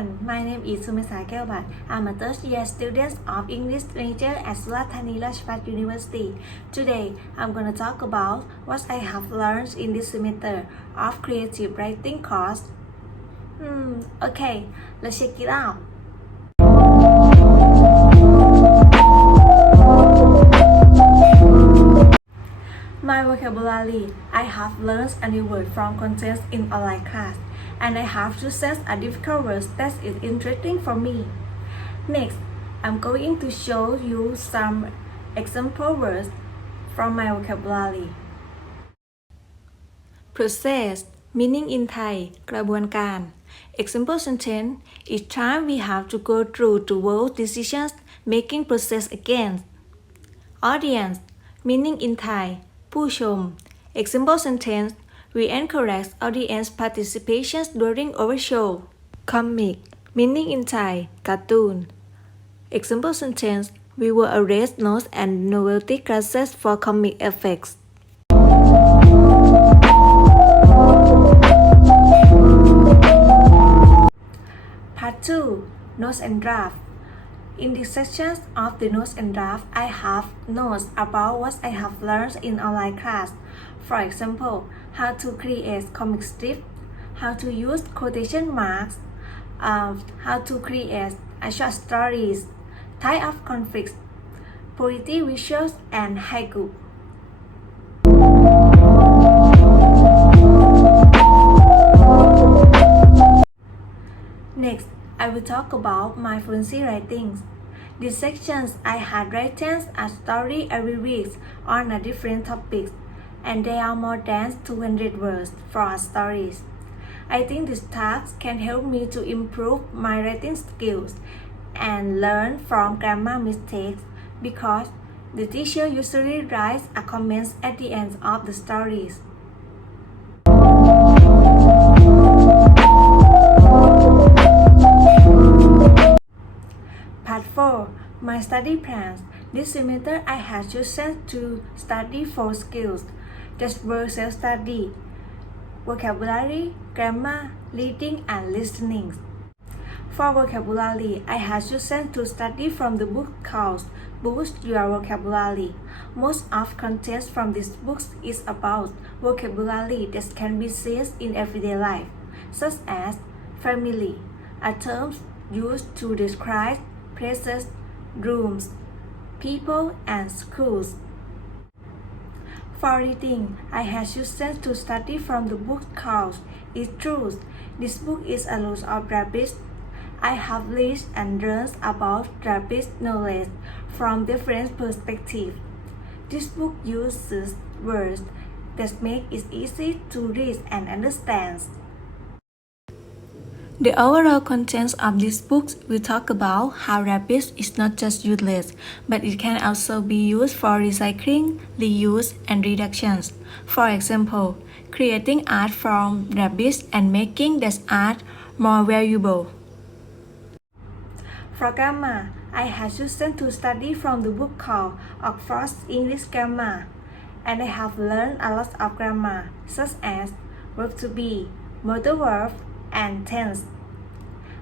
everyone, my name is Sumesa Kelbat. I'm a third year student of English major at Surat Thani Rajabhat University. Today, I'm going to talk about what I have learned in this semester of creative writing course. Okay, let's check it out. My vocabulary, I have learned a new word from content in online class, and I have to sense a difficult word that is interesting for me. Next, I'm going to show you some example words from my vocabulary. Process meaning in Thai กระบวนการ Example sentence Each time we have to go through the world decisions making process again. Audience meaning in Thai ผู้ชม Example sentence We encourage audience participation during our show. Comic meaning in Thai การ์ตูน Example sentence We will arrange notes and novelty classes for comic effects. Part 2 Notes and Draft. In this section of the notes and draft, I have notes about what I have learned in online class. For example, how to create comic strip, how to use quotation marks, how to create short stories, type of conflicts, poetry visuals, and haiku. Next, I will talk about my fluency writings. These sections I had written a story every week on a different topic, and there are more than 200 words for our stories. I think this task can help me to improve my writing skills and learn from grammar mistakes because the teacher usually writes a comment at the end of the stories. Part 4 My study plans. This semester I have chosen to study 4 skills that were self-study, vocabulary, grammar, reading, and listening. For vocabulary, I have chosen to study from the book called Boost Your Vocabulary. Most of content from this book is about vocabulary that can be seen in everyday life, such as family, a term used to describe places, rooms, people, and schools. For reading, I have chosen to study from the book called It's Truth. This book is a lot of rabbits. I have read and learned about rabbit knowledge from different perspectives. This book uses words that make it easy to read and understand. The overall contents of this book will talk about how rabbit is not just useless, but it can also be used for recycling, reuse, and reductions. For example, creating art from rabbits and making that art more valuable. For grammar, I have chosen to study from the book called Oxford English Grammar, and I have learned a lot of grammar, such as verb to be, modal verb, and tense.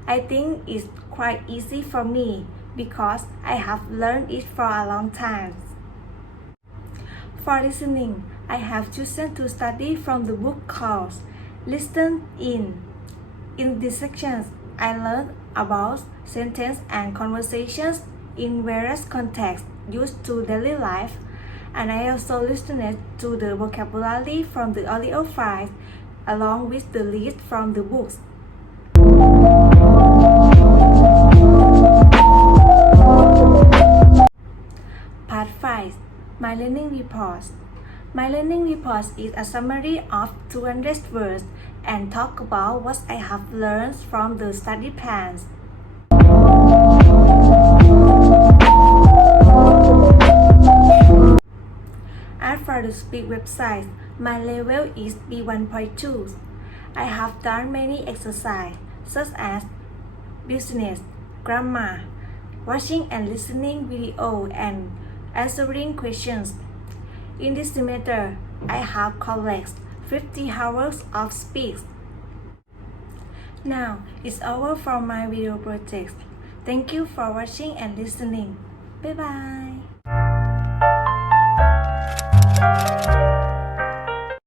I think it's quite easy for me because I have learned it for a long time. For listening, I have chosen to study from the book called Listen In. In this section, I learned about sentences and conversations in various contexts used to daily life, and I also listened to the vocabulary from the audio files along with the list from the books. Part 5 My Learning Report. My learning report is a summary of 200 words and talk about what I have learned from the study plans. As for the speak website, my level is B1.2. I have done many exercises such as business, grammar, watching and listening video, and answering questions. In this semester, I have collected 50 hours of speech. Now, it's over for my video project. Thank you for watching and listening. Bye bye.